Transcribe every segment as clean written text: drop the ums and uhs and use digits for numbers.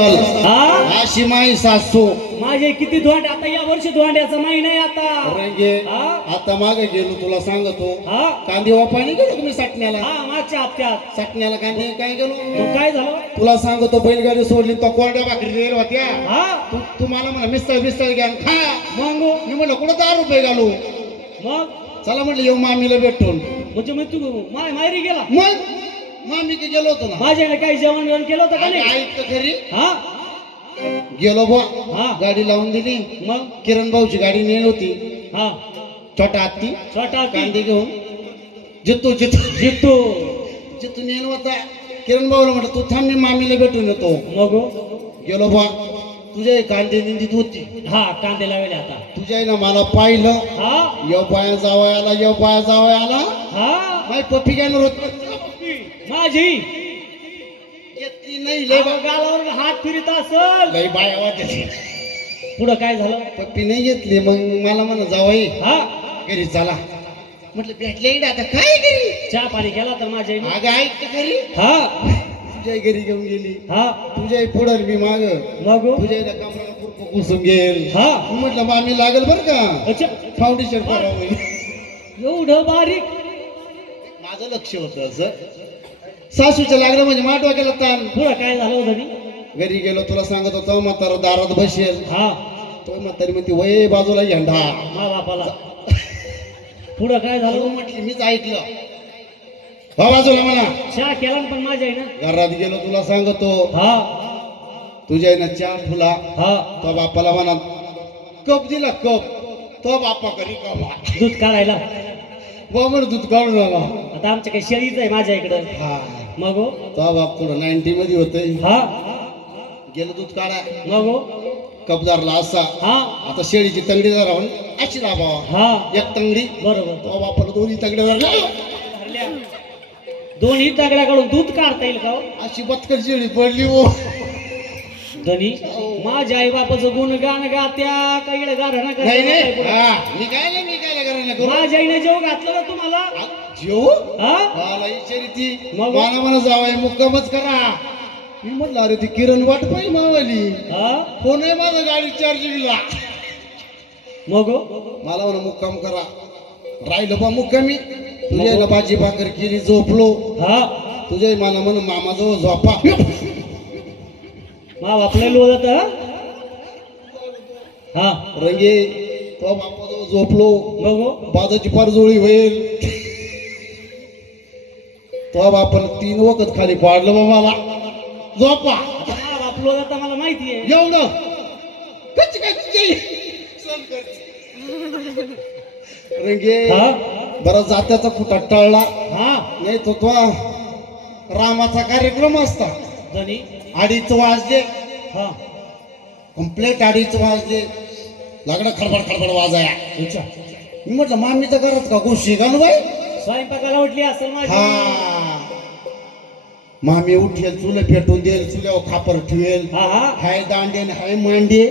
हा अशी माई सासू माझे किती धोंड आता या वर्षी धोंड्याचा महिना आहे आता रंगे हा? आता मागे गेलो तुला सांगतो हा कांदे वापाने गेलो तुम्ही साठण्याला हा मागच्या हप्त्यात साठण्याला कांदे काय गेलो मग काय झालं तुला सांगतो बैलगाडी सोडली तो कोरड्या भाकरी देईल होत्या हा तू मला म्हणा मिसळ घ्या आणि खा मग मी म्हणलं कुठं 10 रुपये घालू मग चला म्हटलं येऊ मामीला भेटून म्हणजे मग तू माहेरी गेला मग मामी की गेलो होतो ना माझ्याकडे काही जेवण जेवण केलं होतं का आणि नाही ऐकतं घरी हा गेलो बुवा हा गाडी लावून दिली मग किरण भाऊची गाडी नेली होती हा छोटा हत्ती छोटा कांदे घेऊन जितू जितू जितू नेलं होता किरण भाऊला म्हटलं तू थांब मी मामीला भेटून येतो मग गेलो बुवा तुझ्या कांदे निंदीत होती हा कांदे लावले आता तुझ्या ना मला पाहिलं हा येऊ पाया जावं आला हा माय पप्पी घेणार होत माझी येतली नाही लय अगं, गालावर हात फिरत असल लय बाय आवाज पुढं काय झालं पप्पी नाही घेतली मग मला म्हणा जावई हा घरी चला म्हटलं भेटले इकडे आता काय घरी चहा पाणी केला तर माझ्या आईने. अगं ऐक घरी हा तुझ्या घरी घेऊन गेली हा तुझ्या पुढं मी माग मग तुझ्या कमराला पुरकं पुसून घेईल हा म्हटलं मामी लागेल बरं का अच्छा फाउंडेशन करावं एवढं बारीक माझं लक्ष होतं असं सासूच्या लागलं म्हणजे माटवा केला ताण पुढं काय झालं होतं नी? घरी गेलो तुला सांगत होतो म्हातारा दारात बसेल हा तो म्हातारी म्हणते वय बाजूला झेंडा मा बापाला पुढं काय झालं म्हटली मीच ऐकलं हो बाजूला म्हणा चहा केला ना पण माझ्या आईनं घरात गेलो तुला सांगतो हा तुझ्या आईनं चहा फुला हा तो बापाला म्हणा कप दिला कप तो बापा करी कमा दूध काढायला बाबर दूध काढून आला आता आमच्या काही शेळीच आहे माझ्या इकडं हा मग तो बाप पुढं 90 मध्ये होतय हा गेलो दूध काढा मग कपदारला असा हा आता शेळीची तंगडी धरावून अशी दाबावा हा एक तंगडी बरोबर तो बापाला दोन्ही तंगडी धरल्या दोन्ही दगडाकडून दूध काढता येईल का हो? अशी बतकर शेळी पडली हो धनी माझ्या आई बापाचं गुणगान गात्या काही गारणं नाही नाही करायला हा मी काय करायला करू माझ्या आईने जेव घातलं ना तुम्हाला जेव हा मला विचारी ती मग? मला जावाय मुक्कामच करा मी म्हटलं अरे ती किरण वाट पाहिजे मावाली हा फोन आहे माझा गाडी चार्जिंगला मग मला म्हणा मुक्काम करा राहिलं बा मुक्कामी तुझ्या ना भाजी भाकर केली झोपलो हा तुझ्या मला म्हण मामाजवळ झोपा मा बापला लोळत हा रंगे तो बापाजवळ झोपलो मग बाजाची पारजोळी होईल तो बापाला 3 वखत खाली पाडलं बा मला झोपा मा बाप लोळत मला माहिती आहे एवढं कच रंगे हा बरं जात्याचा फुटा टळला हा नाही तो रामाचा कार्यक्रम असता धनी 2:30 वाजले हा कम्प्लेट 2:30 वाजले लागलं खडबड वाजाया अच्छा मी म्हटलं मामीचं करत का गोष्टी का बाई स्वयंपाकाला उठली असेल माझी हा मामी उठेल चुलं पेटून देईल चुल्यावर खापर ठेवेल हा हा हाय दांडे हाय मांडे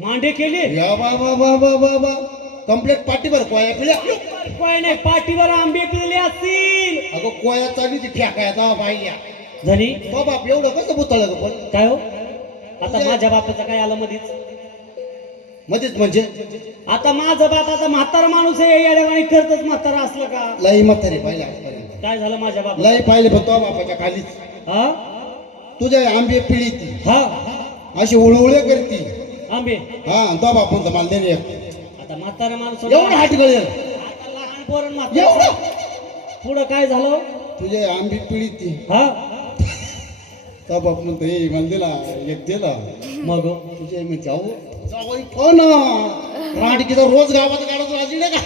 मांडे केले या बाबा कम्प्लेट पाठीभर कोया पिल्या काय नाही पाठीवर आंबे पिळले असतील अगं कोया चालली ती फेकायचा बाईया धनी तो बाप एवढं कसं बुतळ ग पण काय हो आता माझ्या बापाचं काय आलं मधीच मध्येच म्हणजे आता माझा बाप आता म्हातारा माणूस आहे येड्यावाणी करतच म्हातारा असलं का लई म्हातारी पाहिजे आजपर्यंत काय झालं माझ्या बाप लई पाहिले पण तो बापाच्या खालीच हा तुझ्या आंबे पिळी ती हा अशी उळउळे करती आंबे हा तो बाप म्हणतो मला दे रे. आता म्हातारा माणूस एवढं हाट गळेल आता लहान पोरण म्हातारा एवढं पुढं काय झालं तुझ्या आंबे पिळी ती हा तो बाप म्हणतो हे मला दिला एक दिला मग तुझ्या मी जाऊ फोन राडकीचा रोज गावात काढत राजी ना का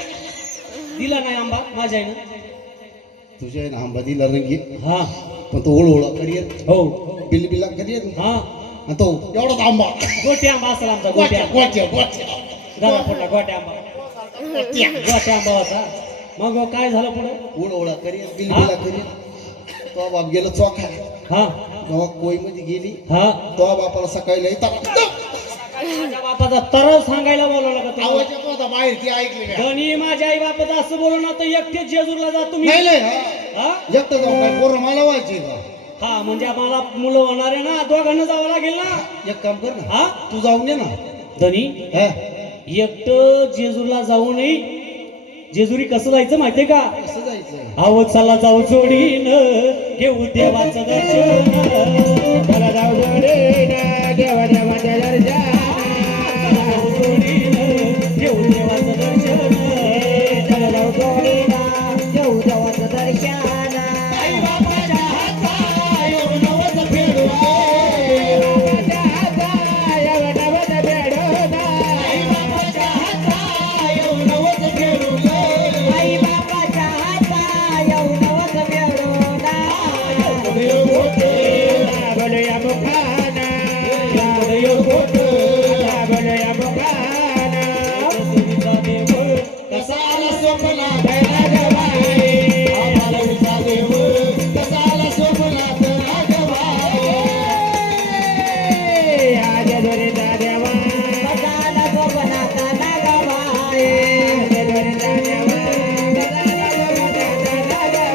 दिला नाही आंबा माझ्या आईनं तुझ्या आईनं आंबा दिला रंगी हा पण तो ओळओळा करियर हो बिलबिला करियर हा आणि तो एवढाच आंबा गोटे आंबा असेल आमचा गोटे गोट्या आंबा गोट्या घरा फुटला गोटे आंबा गोटे आंबा होता मग काय झालं पुढे ओळओळा करियर बिलबिला करियर तो बाप गेला चौका हा जेव्हा कोई मध्ये गेली हा तो बापाला सकाळी लई माझ्या बापाचा तरव सांगायला बोलवलं का तुम्हाला? आवाज येतो होता बाहेर ती ऐकली का धनी माझ्या आई बापाचं असं बोलू ना तर एकटेच जेजूरला जा तुम्ही नाही हा हा एकटं जाऊन काय पोरं मला व्हायचे का हा म्हणजे आम्हाला मुलं होणार आहे ना, दोघांना जावं लागेल ना. एक काम कर ना, हा तू जाऊन ये ना. धनी हा, एकटं जेजूरला जाऊ नये. जेजुरी कसं जायचं माहितीये का? कसं जायचं? आव चला जाऊ जोडीन घेऊ देवाचं दर्शन. चला जाऊ जोडीन देवा देवाच्या दर्शन. जाऊ जोडीन घेऊ देवाचं दर्शन. चला जाऊ जोडीन देऊ देवाचं दर्शन. आई बापाच्या हाता एवढं नवस फेडून आई बाबाच्या हाता एवढं नवस फेडून. आई बापाच्या हाता एवढं नवस फेडून. आई बाबाच्या हाता एवढं नवस फेडून. बोलूया मुखाना बोलूया मुखाना. कसा आला स्वप्नात नागबाई आम्हाला देव, कसा आला स्वप्नात नागबाई. आज दोरीचा देवा बसाला स्वप्नात नागबाई. आज दोरीचा देवा बसाला स्वप्नात नागबाई.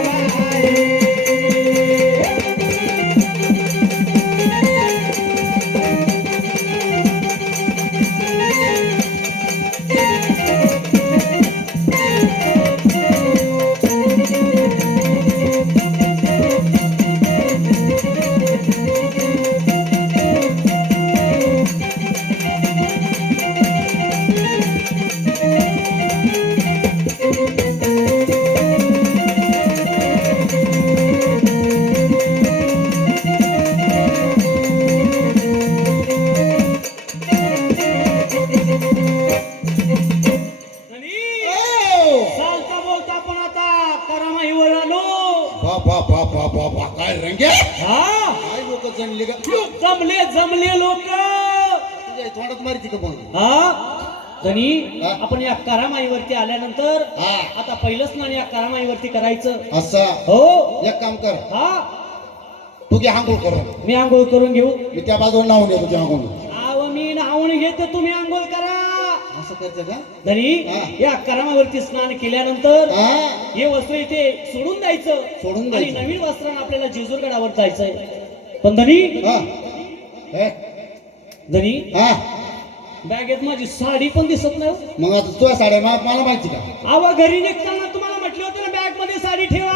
चालता बोलता पण आता करामाईवर आलो. बाबा बाबा बाबा, काय रंगे, हा काय लोक जणले का? जमले लोक. तुझ्या तोंडात मारती का मग? हा धनी हा? आपण या करामाईवरती आल्यानंतर हा, आता पहिलं स्नान या करामाईवरती करायचं. असा हो एक काम कर, हा तू घे आंघोळ करून, मी आंघोळ करून घेऊ. मी त्या बाजूला नावून येतो त्या आंघोळ. आव मी नावून घेते, तुम्ही आंघोळ करा. असं करते का? धनी हा. या करामावरती स्नान केल्यानंतर हा, हे वस्त्र इथे सोडून द्यायचं. सोडून आणि द्यायचं. नवीन वस्त्रानं आपल्याला जेजूरगडावर जायचंय. पण धनी हा, हे, धनी हा, बॅगेत माझी साडी पण दिसत नाही. मग आता तुझ्या साड्या मला माहिती का? आवा घरी निघताना तुम्हाला म्हटलं होतं ना बॅग मध्ये साडी ठेवा.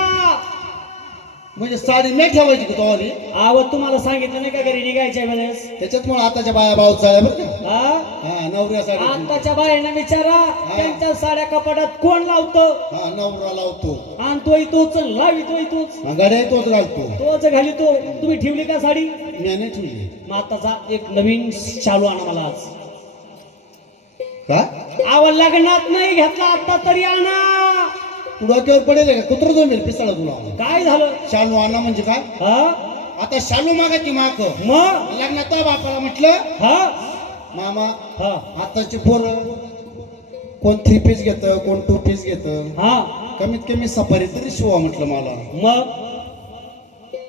म्हणजे साडी नाही ठेवायची का तोवाली? आवा तुम्हाला सांगितलं नाही का घरी निघायच्या वेळेस? त्याच्यात मग आताच्या बाया भाऊ साड्या बरं का? हा हा, नवऱ्या साड्या. आताच्या बायांना विचारा त्यांच्या साड्या कपाटात कोण लावतं. हा, नवरा लावतो, आणतोय तोच लावितोय तोच, हा, गाड्या तोच घालतो. तोच घालितो. तुम्ही ठेवली का साडी? मी नाही ठेवली. मग आताचा एक नवीन चालू आणा मला आज. का? आवा लग्नात नाही घेतला आता तरी आणा. तुला केव्हा पडेल का? कुत्र जमेल पिसाळा तुला. काय झालं? शालू आणा म्हणजे काय? हा आता शालू मागायची माग मग लग्नात बापाला म्हटलं, हा मामा हा आताची पोरं कोण 3 पीस घेत, कोण 2 पीस घेत, हा कमीत कमी सफारी तरी शिवा म्हटलं मला. मग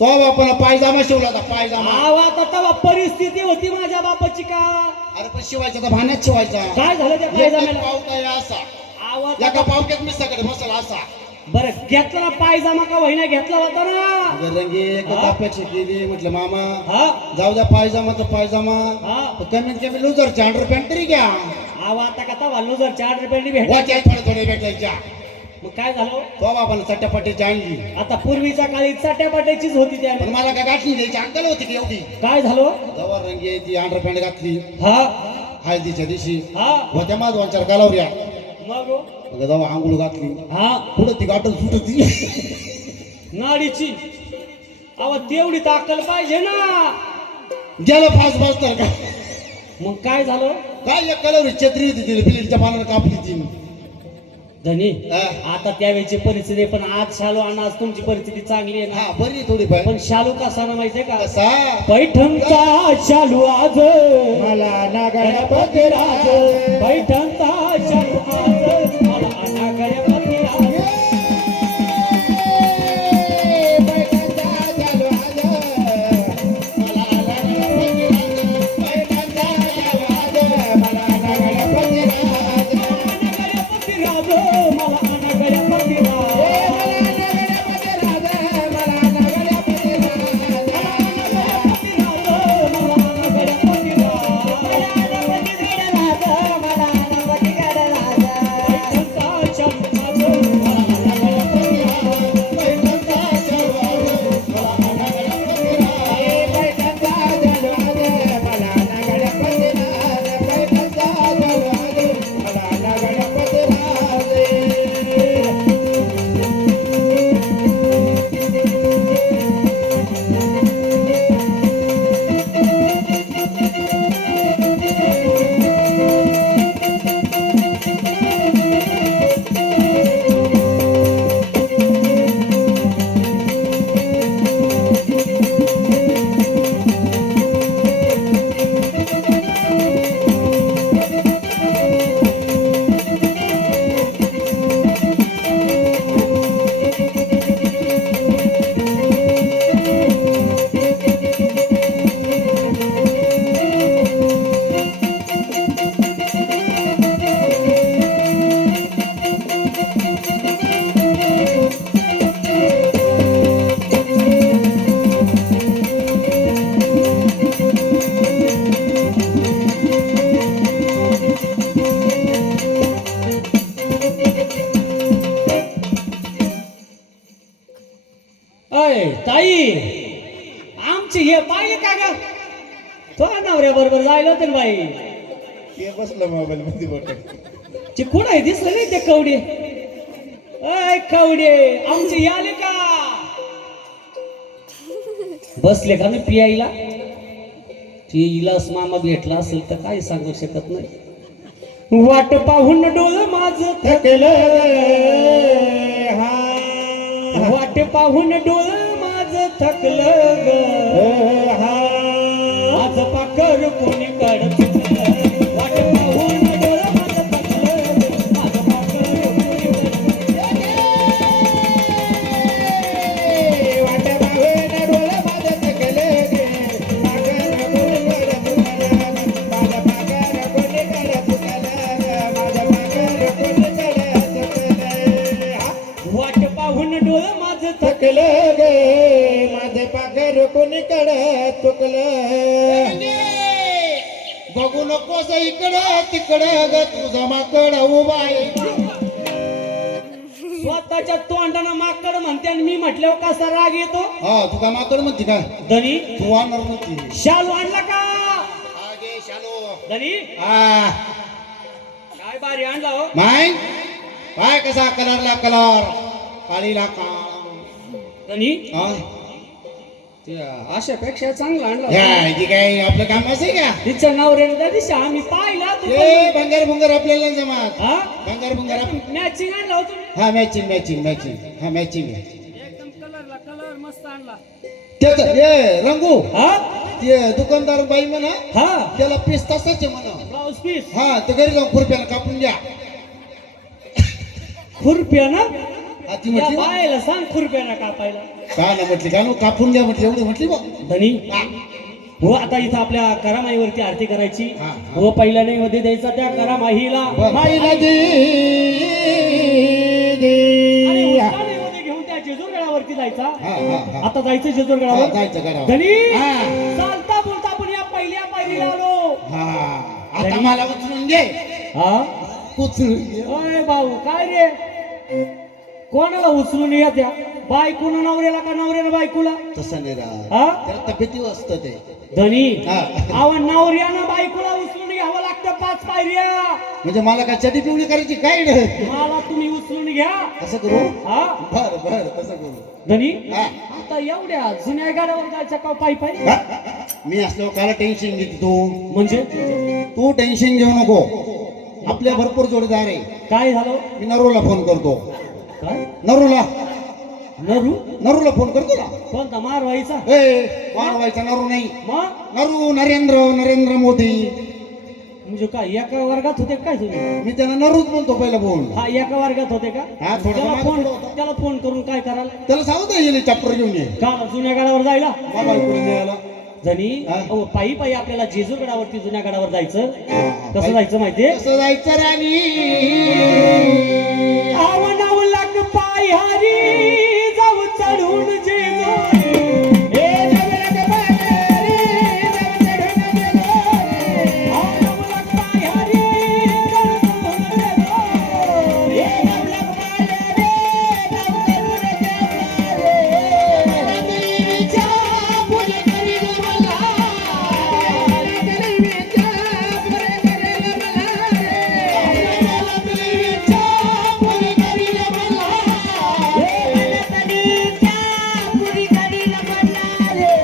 तो बापाला पायजामा शिवला होता, पायजामा. आवा आता तेव्हा परिस्थिती होती माझ्या बापाची का? अरे पण शिवायचा तर भाण्यात शिवायचा. काय झालं त्या एक पायजाम्याला? पावता आहे असा, आवा एका पावट्यात मी सगळे बसला असा. बरं घेतला ना पायजामा का वहिना घेतला होता ना? अगं रंगे एक हा? अपेक्षा केली, म्हटलं मामा हा जाऊ द्या पायजामा तर पायजामा, हा पण कमीत कमी लुजरचे अंडरपॅन्ट तरी घ्या. आवा आता का तवा लुजर 4 रुपयांनी भेट. वाच्या थोडे थोडे भेटायच्या. मग काय झालं? तो बाबाला चट्ट्यापट्ट्याची आणली, आता पूर्वीच्या काळी चट्यापाट्याचीच होती त्या. पण मला काय गाठली द्यायची अंकल होती की एवढी. काय झालं? जवळ रंगी ती अंडरपॅन्ट घातली हा हळदीच्या दिवशी, हा होत्या माझ 2-4 गालावऱ्या. मग मग जेव्हा आंघोळ घातली हा पुढे ती गाठल सुटती. नाडीची. अहो तेवढी ताकल पाहिजे ना. गेला फास फास तर का मग काय झालं? काय एक कलर छत्री होती तिला बिलीच्या पानानं कापली ती. धनी हा. आता त्यावेळेची परिस्थिती आहे, पण आज शालू आणि आज तुमची परिस्थिती चांगली आहे ना. हा बरी थोडी पाय. पण शालू कसा ना माहितीये का? कसा? पैठणचा शालू आज मला ना गणपती राज. पैठणचा शालू आज मला आणा गणपती राज. गणपती राज मला आणा गणपती राज. तो नवऱ्या बरोबर जायला होतं ना बाई. ते बसलं मोबाईल मध्ये बटन. चिकून आहे दिसलं नाही ते कवडे. अय कवडे आमचे याले का बसले का मी पियाईला. ती इलास मामा भेटला असेल तर काय सांगू शकत नाही. वाट पाहून डोळ माझं थकलं. वाट पाहून डोळ माझं थकलं ग. माझं पाकर कोणी काढत वाट पाहून डोळ माझं थकलं ग. माझं पाकर कोणी वाट पाहून डोळ माझं थकलं ग. पागर कोणी काढत माझं पागर कोणी काढत माझं पागर कोणी काढत. वाट पाहून डोळ माझं थकलं गे माझे पागर कोणी काढत चुकलं. बघू नकोस इकडं तिकडं ग तुझा माकड उभा आहे. स्वतःच्या तोंडानं माकड म्हणते आणि मी म्हटल्यावर कसा राग येतो. हा तुझा माकड म्हणते का धनी तू आणणार म्हणते. शालू आणला का आगे शालो. धनी हा काय बारी आणला हो. माय पाय कसा कलरला कलर काळीला काळ. धनी हा अशापेक्षा चांगला आणला या, इथे काय आपलं काम असे का. तिच्या नवऱ्याने त्या दिवशी आम्ही पाहिला ए भंगार भुंगार आपल्याला जमात. हा भंगार भुंगार मॅचिंग आणला होतो. हा मॅचिंग मॅचिंग मॅचिंग हा मॅचिंग. एकदम कलर मस्त आणला. त्याच ए रंगू हा ते दुकानदार बाई म्हणा हा त्याला पीस तसाच आहे म्हणा. ब्लाऊज पीस हा ते घरी जाऊन खुरप्याला कापून द्या. खुरप्यानं हा ती या म्हटली बा. बायला सांग खुरप्यानं कापायला. का ना म्हटली का नो कापून द्या म्हटली एवढी म्हटली बा. धनी हा. हो आता इथं आपल्या करामाईवरती आरती करायची. हा, हा. हो पहिल्या नाही मध्ये द्यायचा त्या करामाईला. बरं. माईला आणि उस्तानेमध्ये घेऊन त्या जेजूरगडावरती जायचा. हा, हा, हा. आता जायचं हा, जेजूरगडावर. जायचं करावं. धनी हा. चालता बोलता आपण या पहिल्या पायरीला आलो. हा आता मला उचलून घे. हा उचलून घे. ओय भाऊ काय रे कोणाला उचलून येत्या बायकोनं नवऱ्याला का नवऱ्यानं बायकोला. तसं नाही राहत. हा त्याला तब्येती असतं ते. धनी हा. आवा नवऱ्यानं बायकोला उचलून घ्यावं लागतं 5 पायऱ्या. म्हणजे मला काय चटी पिवळी करायची काय नाही. मला तुम्ही उचलून घ्या. कसं करू. हा बर बर तसं करू. धनी हा. आता एवढ्या जुन्या गाड्यावर जायचं का पायी पायी. हा? मी असलो काला टेन्शन घेते तू. म्हणजे तू टेन्शन घेऊ नको. आपल्या भरपूर जोडीदार आहे. काय झालं. मी नरूला फोन करतो. काय नरूला नरू फोन करतो ना. कोणता मारवाईचा. ए वाढवायचा नरू नाही. मग नरू नरेंद्र मोदी. म्हणजे काय एका वर्गात होते काय तुम्ही. मी त्यांना नरूच म्हणतो पहिला फोन. हा एका वर्गात होते का. हा थोडा त्याला फोन करून काय करायला. त्याला सांगतो येईल चप्पर घेऊन ये. का जुन्या गडावर जायला. मोबाईल कुठे न्यायला. जणी हा. पायी पायी आपल्याला जेजूरगडावरती जुन्या गडावर जायचं. हा, कसं पायी. जायचं माहितीये. कसं जायचं राणी. आवनाव लाग पाय हरी जाऊ चढून जेजोरी. हे जगण्याचं पागल रे, जाऊ चढून जेजोरी. आवनाव लाग पाय हरी जाऊ चढून जेजोरी. हे नवलख पागल रे, जाऊ चढून जेजोरी. रात्रीच्या फुले करील मला, रात्रीच्या फुले करील मला रे. रात्रीच्या फुले करील मला. हे रात्रीच्या फुले करील मला रे.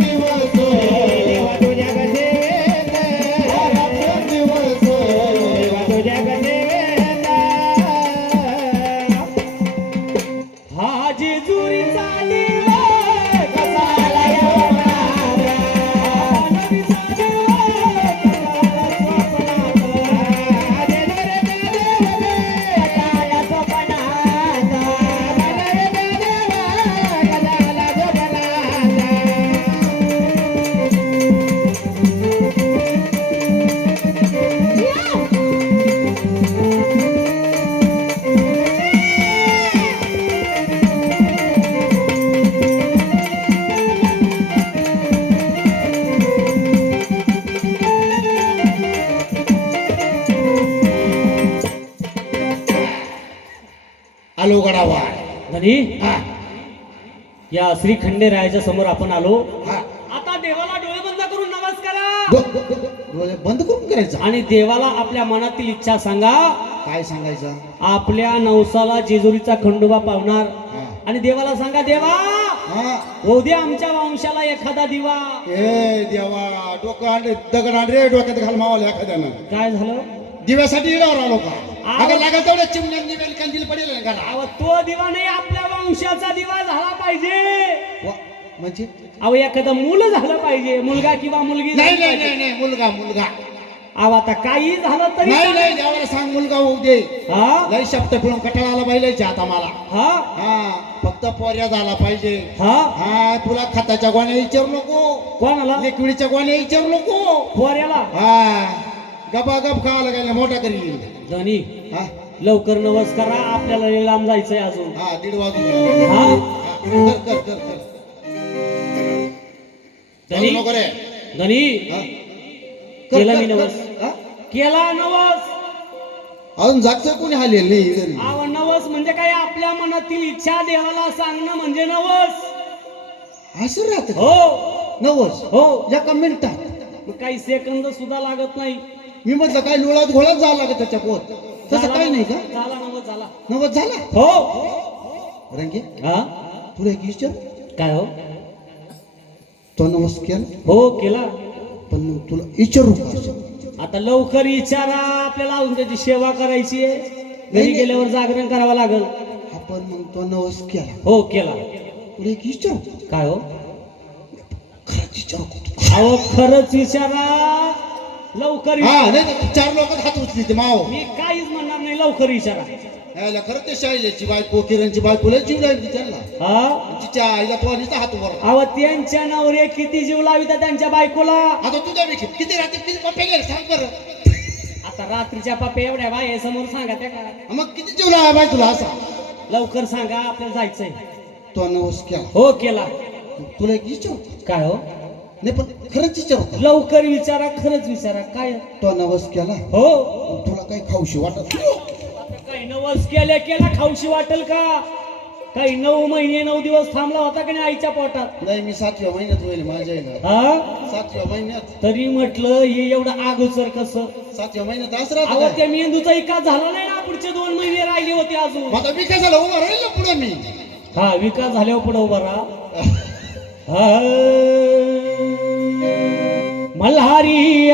दिवस देवा तुझ्या गजेला, दिवस देवा तुझ्या गजेला. हा जेजुरीचा देवा कसा आला यवनाला, नदीचा देवा कसा स्वप्नात. जेजुरीचा देवा आला स्वप्नात. जेजुरीचा देवा आला स्वप्नात. आलो गडावर. धनी हा या श्री खंडेरायाच्या समोर आपण आलो. हा आता देवाला डोळे बंद करून नमस्कारा डोळे बंद करून करायचं. आणि देवाला आपल्या मनातील इच्छा सांगा. काय सांगायचं? आपल्या नवसाला जेजुरीचा खंडोबा पावणार हा. आणि देवाला सांगा, देवा हा. होऊ दे आमच्या वंशाला एखादा दिवा. ए देवा, डोकं आले दगड आण रे डोक्यात घाल मावाला एखाद्यानं. काय झालं? दिव्यासाठी इडावर आलो का? आव. अगं लागल तेवढ्या चिमण्यान दिवेल कंदील पडेल ना घरात. अहो तो दिवा नाही, आपल्या वंशाचा दिवा झाला पाहिजे. म्हणजे अहो एखादं मूल झालं पाहिजे, मुलगा किंवा मुलगी नाही झाली नाही पाहिजे. नाही नाही, मुलगा मुलगा. अहो आता काही झालं तरी नाही नाही, देवाला सांग मुलगा होऊ दे. हा लय शब्द पिळून कटाळा आला पाहिजे आता मला. हा हा, फक्त पोऱ्या झाला पाहिजे. हा हा, तुला खताच्या गोण्या विचारू नको, कोणाला? लिक्विडच्या गोण्या विचारू नको. पोऱ्याला. हा, गबा गप खावा लागायला मोठा करी. धनी हा लवकर नवस करा, आपल्याला लय लांब जायचंय अजून. हा, 1:30 वाजून. हा कर कर कर कर. धनी चालू नको रे. धनी हा. केला कर, मी कर, नवस. कर. हा? केला नवस. अजून जागचं कोणी आलेलं नाही घरी. अहो नवस म्हणजे काय? आपल्या मनातील इच्छा देवाला सांगणं म्हणजे नवस. असं राहत हो नवस. हो. एका मिनिटात. मग काही सेकंद सुद्धा लागत नाही. मी म्हटलं काय लोळात घोळात जावं लागत त्याच्या पोत. तसं झाला काही नाही का? झाला नवस झाला. नवस झाला. हो. रंगे, हा तुला एक विचार. काय हो? तो नवस केला, हो केला. पण मग तुला विचारू का? आता लवकर विचारा, आपल्याला अजून त्याची सेवा करायची आहे. घरी गेल्यावर जागरण करावं लागल. आपण मग तो नवस केला, हो केला. तुला एक विचारू. काय हो? खरंच विचारू का? अहो खरंच विचारा, लवकर हा विचारा. नाही, 4 लोक हात उचली ते माव. मी काहीच म्हणणार नाही, लवकर विचारा. यायला खरं ते शाळेची बायको, किरणची बायको लय जीव लागली त्यांना. हा तिच्या आईला पोहालीचा हात उभा. अहो त्यांच्या नवरे किती जीव लावितात त्यांच्या बायकोला. आता तुझ्या विषयी किती रात्री किती पप्पे गेले सांग बरं. आता रात्रीच्या पापे एवढ्या बाय समोर सांगा त्या का? मग किती जीव लावा बाय तुला असा? लवकर सांगा, आपल्याला जायचंय. तो नवस केला, हो केला. तुला एक विचारू. काय हो? नाही पण खरंच विचारू. लवकर विचारा, खरंच विचारा. काय तो नवस केला, हो? तुला काही खाऊशी वाटत? काही नवस केला खाऊशी वाटेल का? काही 9 महिने 9 दिवस थांबला होता की नाही आईच्या पोटात? नाही, मी 7व्या महिन्यात होईल माझ्या आईला. हा 7व्या महिन्यात. तरी म्हटलं हे एवढं आगोचर कसं? 7व्या महिन्यात असं अहो राहत. त्या मेंदूचा विकास झाला नाही ना, पुढचे 2 महिने राहिले होते अजून. आता विकास झाला उभा राहील ना पुढे मी. हा विकास झाल्यावर पुढे उभा राहा. मल्हारी